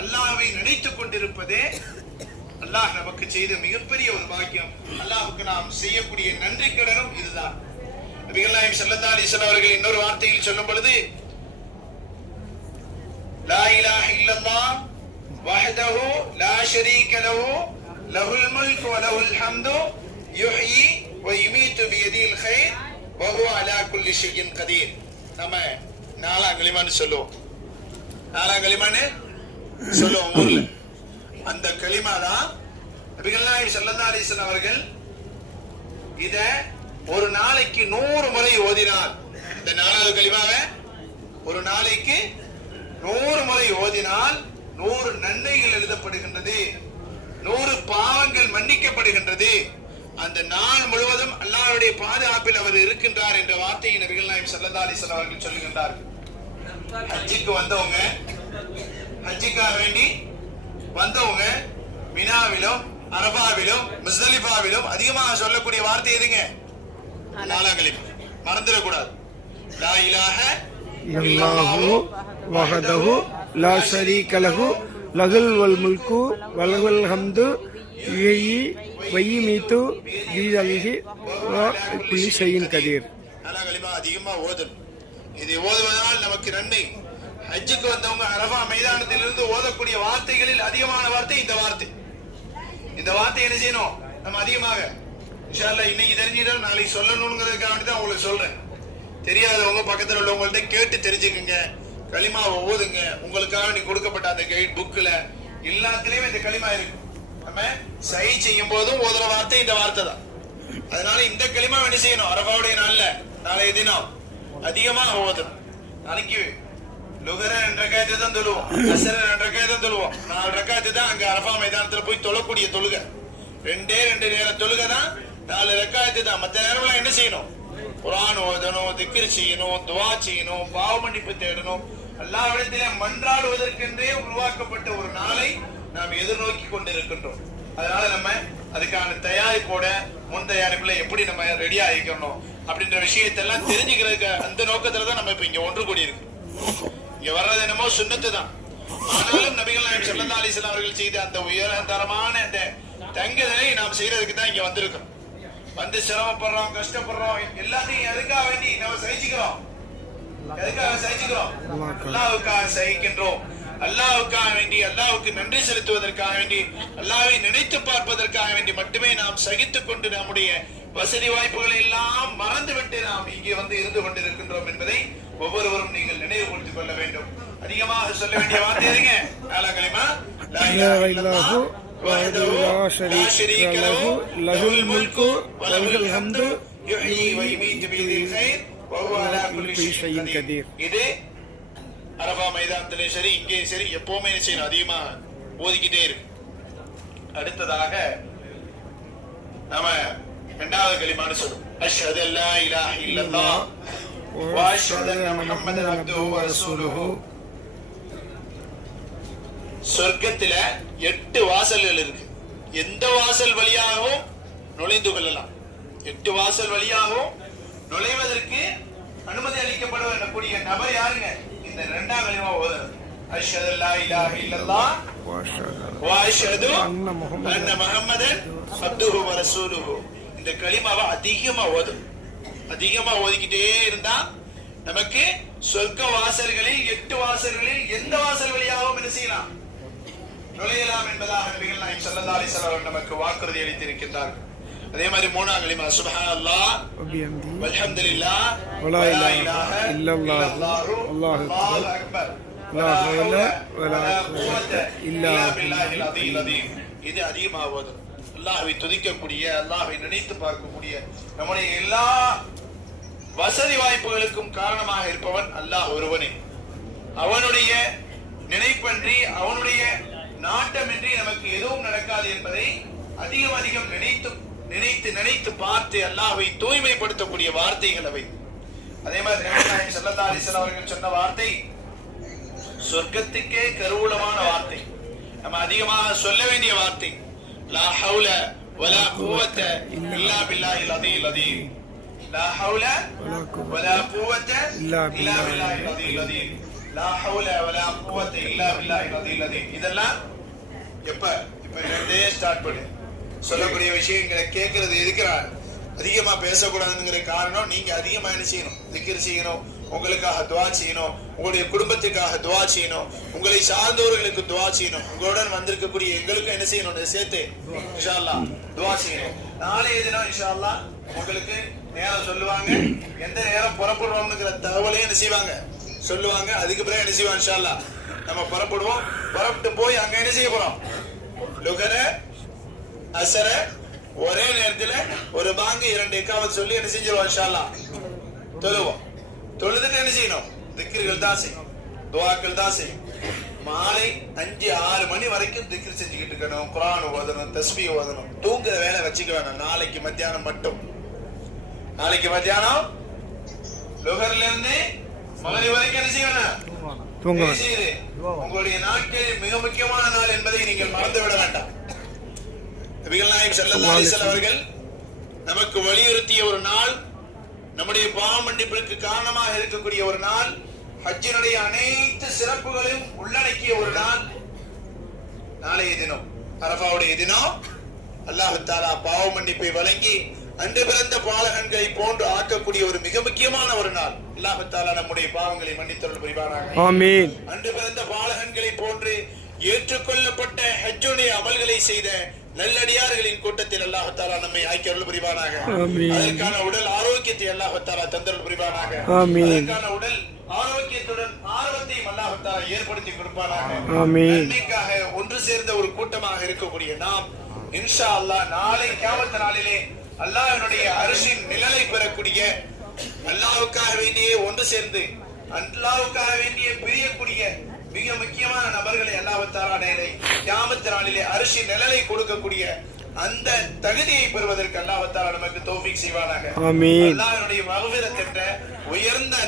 அல்லாஹ்வை நினைத்துக் கொண்டிருப்பதே அல்லாஹ் நமக்கு செய்த மிகப்பெரிய ஒரு பாக்கியம். அல்லாஹ்வுக்கு நாம் செய்யக்கூடிய நன்றி கடனும் இதுதான். நபிகள் நாயகம் ஸல்லல்லாஹு அலைஹி வஸல்லம் அவர்கள் இன்னொரு வார்த்தையில் சொல்லும் பொழுது, லா இலாஹ இல்லல்லாஹ் வஹ்தஹு லா ஷரீக லஹு லஹுல் முல்கு வ லஹுல் ஹம்து யுஹ்யி வ யுமீது பியதில் கைர் வ ஹுவ அலா குல்லி ஷைஇன் கதீர். நம்ம நாலாம் கலிமான்னு சொல்லுவோம். நாலாம் கலிமான்னு சொல்லுவோம் ஊர்ல. அந்த கலிமா தான் நபிகள் நாயகம் ஸல்லல்லாஹு அலைஹி வஸல்லம் அவர்கள் இத ஒரு நாளைக்கு 100 முறை ஓதினால், இந்த நாலாவது கலிமாவை ஒரு நாளைக்கு 100 முறை ஓதினால் 100 நன்மைகள் எழுதப்படுகின்றது, 100 பாவங்கள் மன்னிக்கப்படுகின்றது. அந்த நாள் முழுவதும் அல்லாஹ்வுடைய பாதுகாப்பில் அவர் இருக்கின்றார் என்ற வார்த்தையை நபிகள் நாயகம் ஸல்லல்லாஹு அலைஹி வஸல்லம் அவர்கள் சொல்லுகின்றார்கள். ஹஜ்ஜுக்கு வந்தவங்க, ஹஜ்ஜுக்காக வேண்டி வந்தவங்க மினாவிலும் அரபாவிலும் முஸ்தலிஃபாவிலும் அதிகமாக சொல்லக்கூடிய வார்த்தை எதுங்க? நாலாம் கலிமா. மறந்துடக்கூடாது. லா இலாஹ இல்லல்லாஹு வஹதஹு லா ஷரீக லஹு லஹுல் வல் முல்கு வ லஹுல் ஹம்து யுஹ்யி வ யுமீது பியதிஹி வ குல்லி ஷைஇன் கதீர். நாலாம் கலிமா அதிகமா ஓதணும். இது ஓதுவதால் நமக்கு நன்மை. ஹஜ்ஜுக்கு வந்தவங்க அரபா மைதானத்திலிருந்து ஓதக்கூடிய வார்த்தைகளில் அதிகமான வார்த்தை இந்த வார்த்தை. இந்த வார்த்தை என்ன செய்யணும்? நம்ம அதிகமாக இன்ஷா அல்லாஹ் இன்னைக்கு தெரிஞ்சிட்டோம், நாளைக்கு சொல்லணுங்கிறதுக்காக வேண்டி தான் உங்களுக்கு சொல்றேன். தெரியாதவங்க பக்கத்தில் உள்ளவங்கள்ட்ட கேட்டு தெரிஞ்சுக்குங்க, களிமாவை ஓதுங்க. உங்களுக்காக வேண்டி கொடுக்கப்பட்ட அந்த கைட் புக்ல எல்லாத்துலயும் இந்த களிமா இருக்கு. நம்ம சஹி செய்யும் போதும் ஓதுற வார்த்தை இந்த வார்த்தை தான். அதனால இந்த களிமா என்ன செய்யணும்? அரபாவுடைய நாள்ல நாளைய தினம் அதிகமாக ஓதணும். நாளைக்கு லுகர 2 ரக்காயத்தை தான் தொழுவோம், அஸ்ர 2 ரக்காயத்தை தான் தொழுவோம். 4 ரக்காயத்தை தான் அங்க அரபா மைதானத்துல போய் தொழக்கூடிய தொழுகை. 2 நேர தொழுகை தான், 4 ரக்காயத்தை தான். மற்ற நேரம்லாம் என்ன செய்யணும்? குர்ஆன் ஓதணும், திக்ர் செய்யணும், துஆ செய்யணும், பாவ மன்னிப்பு தேடணும். அல்லாஹ்விடத்திலே மன்றாடுவதற்கென்றே உருவாக்கப்பட்ட ஒரு நாளை நாம் எதிர்நோக்கி கொண்டிருக்கின்றோம். அதனால நம்ம அதுக்கான தயாரிப்போட முன் தயாரிப்புல எப்படி நம்ம ரெடியா இருக்கணும் அப்படின்ற விஷயத்தெல்லாம் தெரிஞ்சுக்கிறதுக்கு அந்த நோக்கத்துல தான் நம்ம இப்ப இங்க ஒன்று கூடி இருக்கு. இங்க வர்றது என்னமோ சுன்னத்து தான். ஆனாலும் நபிகள் நாயகம் ஸல்லல்லாஹு அலைஹி வஸல்லம் அவர்கள் செய்த அந்த உயர்தரமான அந்த தங்குதலை நாம் செய்யறதுக்கு தான் இங்க வந்திருக்கோம். வந்து சிரமப்படுறோம், கஷ்டப்படுறோம், எல்லாத்தையும் எதுக்காக வேண்டி நம்ம சகிச்சுக்கிறோம்? எதுக்காக சகிச்சுக்கிறோம்? அல்லாஹ்வுக்காக சகிக்கின்றோம். அல்லாஹ்வுக்காக வேண்டி, அல்லாஹ்வுக்கு நன்றி செலுத்துவதற்காக வேண்டி, அல்லாஹ்வை நினைத்து பார்ப்பதற்காக வேண்டி மட்டுமே நாம் சகித்துக் கொண்டு நம்முடைய வசதி வாய்ப்புகளை எல்லாம் மறந்துவிட்டு நாம் இங்கே வந்து இருந்து கொண்டிருக்கின்றோம் என்பதை ஒவ்வொருவரும் நீங்கள் நினைவுபடுத்திக் கொள்ள வேண்டும். அதிகமாக சொல்ல வேண்டிய வார்த்தை எதுங்க? நாலாம் கலிமா லா இலாஹ இல்லல்லாஹு வஹ்தஹு லா ஷரீக லஹு லஹுல் முல்கு வ லஹுல் ஹம்து யுஹ்யி வ யுமீது பியதில் கைர் வ ஹுவ அலா குல்லி ஷைஇன் கதீர். இது அரபா மைதானத்திலே சரி, இங்கேயும் சரி, எப்பவுமே செய்யணும், அதிகமா ஓதிக்கிட்டே இருக்கு. அடுத்ததாக நாம 2வது கலிமான்னு சொல்லுவோம். அஷ்ஹது அல்லா இலாஹ இல்லல்லாஹ் வ அஷ்ஹது அன்ன முஹம்மதன் அப்துஹு வ ரசூலுஹு. சொர்க்கத்துல 8 வாசல்கள் இருக்கு. எந்த வாசல் வழியாகவும் நுழைந்து கொள்ளலாம். 8 வாசல் வழியாகவும் நுழைவதற்கு அனுமதி அளிக்கப்படக்கூடிய நபர் யாருங்க? இந்த 2ஆம் கலிமா ஓதுறது. அஷ்ஹது அல்லா இலாஹ இல்லல்லாஹ் வ அஷ்ஹது அன்ன முஹம்மதன் அப்துஹு வ ரசூலுஹு. இந்த கலிமாவை அதிகமா ஓதும். அதிகமா ஓதிக்கிட்டே இருந்தா நமக்கு சொர்க்க வாசல்களில் 8 வாசல்களில் எந்த வாசல் வழியாகவும் என்ன செய்யலாம்? நுழையலாம் என்பதாக நபிகள் நாயகம் ஸல்லல்லாஹு அலைஹி வஸல்லம் நமக்கு வாக்குறுதி அளித்திருக்கின்றார்கள். அதே மாதிரி 3ஆம் கலிமா சுப்ஹானல்லாஹ் வல்ஹம்துலில்லாஹ் வலா இலாஹ இல்லல்லாஹு அல்லாஹு அக்பர் லா ஹவ்ல வலா குவத்த இல்லா பில்லாஹில் அலீல் அதீம். இது அதிகமாக ஓதும். அல்லாஹ்வை துதிக்கக்கூடிய, அல்லாஹ்வை நினைத்து பார்க்கக்கூடிய, நம்முடைய எல்லா வசதி வாய்ப்புகளுக்கும் காரணமாக இருப்பவன் அல்லாஹ் ஒருவனே. அவனுடைய நினைப்பன்றி, அவனுடைய நாட்டமின்றி நமக்கு எதுவும் நடக்காது என்பதை அதிகம் நினைத்து நினைத்து பார்த்து அல்லாஹ்வை தூய்மைப்படுத்தக்கூடிய வார்த்தைகள் அவை. அதே மாதிரி நபிகள் நாயகம் ஸல்லல்லாஹு அலைஹி வஸல்லம் அவர்கள் சொன்ன வார்த்தை சொர்க்கத்துக்கே கருவூலமான வார்த்தை, நம்ம அதிகமாக சொல்ல வேண்டிய வார்த்தை. லா ஹவுல வலா குவத்த இல்லா பில்லாஹில் அலீல் அதீம். லா ஹவுல வலா குவத்த இல்லா பில்லாஹில் அலீல் அதீம். லா ஹவுல வலா குவத்த இல்லா பில்லாஹில் அலியில் அதீம். இதெல்லாம் எப்ப இருந்தே ஸ்டார்ட் பண்ணு. சொல்லக்கூடிய விஷயங்களை கேட்கறது எதுக்குறா அதிகமா பேசக்கூடாதுங்கிற காரணம், நீங்க அதிகமா என்ன செய்யணும், திக்ர் செய்யணும், உங்களுக்காக துவா செய்யணும், உங்களுடைய குடும்பத்துக்காக துவா செய்யணும், உங்களை சார்ந்தவர்களுக்கு துவா செய்யணும், உங்களுடன் வந்திருக்கக்கூடிய எங்களுக்கும் என்ன செய்யணும், சேர்த்து இன்ஷா அல்லாஹ் துவா செய்யணும். நாளைய தினம் இன்ஷா அல்லாஹ் உங்களுக்கு நேரம் சொல்லுவாங்க, எந்த நேரம் புறப்படுவோம்ங்கிற தகவலையும் என்ன செய்வாங்க சொல்லுவாங்க. அதுக்கு பிறகு என்ன செய்வோம் இன்ஷா அல்லாஹ் நம்ம புறப்படுவோம். புறப்பட்டு போய் அங்க என்ன செய்ய போறோம், லுகர அசர ஒரே நேரத்துல ஒரு பாங்கு 2 இக்காமத் சொல்லி என்ன செஞ்சிருவோம் இன்ஷா அல்லாஹ் தொழுவோம். தொழுதுட்டு என்ன செய்யணும், திக்ர்கள் தான் செய்யும், துஆக்கள் தான் செய்யும். மாலை 5-6 மணி வரைக்கும் திக்ர் செஞ்சுக்கிட்டு இருக்கணும், குர்ஆன் ஓதணும், தஸ்பீஹ் ஓதணும். தூங்குற வேலை வச்சுக்க வேணாம். நாளைக்கு மத்தியானம் மட்டும், நாளைக்கு மத்தியானம் லுஹர்ல இருந்து மகரிப் வரைக்கும் என்ன செய்யணும், உங்களுடைய நாட்களில் மிக முக்கியமான நாள் என்பதை நீங்கள் மறந்துவிட வேண்டாம். நபிகள் நாயகம் ஸல்லல்லாஹு அலைஹி வஸல்லம் அவர்கள் நமக்கு வலியுறுத்திய ஒரு நாள், நம்முடைய பாவ மன்னிப்பிற்கு காரணமாக இருக்கக்கூடிய ஒரு நாள், ஹஜ்ஜினுடைய அனைத்து சிறப்புகளையும் உள்ளடக்கிய ஒரு நாள் நாளைய தினம், அரஃபாவுடைய தினம். அல்லாஹ் தஆலா பாவ மன்னிப்பை வழங்கி அன்று பிறந்த பாலகன்களை போன்று ஆக்கக்கூடிய ஒரு மிக முக்கியமான ஒரு நாள். அல்லாஹ் தஆலா நம்முடைய பாவங்களை மன்னித்தருள் புரிவானாக. ஆமீன். அன்று பிறந்த பாலகன்களை போன்று ஏற்றுக்கொள்ளப்பட்ட ஹஜ்ஜுடைய அமல்களை செய்த நல்லடியார்களின் கூட்டத்தில் அல்லாஹ் தஆலா நம்மை ஆக்கி அருள் புரிவானாக. அதற்கான உடல் ஆரோக்கியத்தை அல்லாஹ் தஆலா தந்தருள் புரிவானாக. அதற்கான உடல் ஆரோக்கியத்துடன் ஆர்வத்தையும் அல்லாஹ் தஆலா ஏற்படுத்தி கொடுப்பானாக. நன்மைக்காக ஒன்று சேர்ந்த ஒரு கூட்டமாக இருக்கக்கூடிய நாம் இன்ஷா அல்லாஹ் நாளை கியாமத் நாளிலே அல்லாஹ்வுடைய அரிசின் நிழலை பெறக்கூடிய, அல்லாஹ்வுக்காக வேண்டியே ஒன்று சேர்ந்து அல்லாஹ்வுக்காக வேண்டியே பிரியக்கூடிய மிக முக்கியமான நபர்களை அல்லாஹ் தஆலா நேரே கியாமத் நாளிலே அரிசின் நிழலை கொடுக்கக்கூடிய அந்த தகுதியை பெறுவதற்கு அல்லாஹ் தஆலா நமக்கு தௌஃபீக் செய்வானாக. ஆமீன். அல்லாஹ்வுடைய மக்ஃபிரத் என்ற உயர்ந்த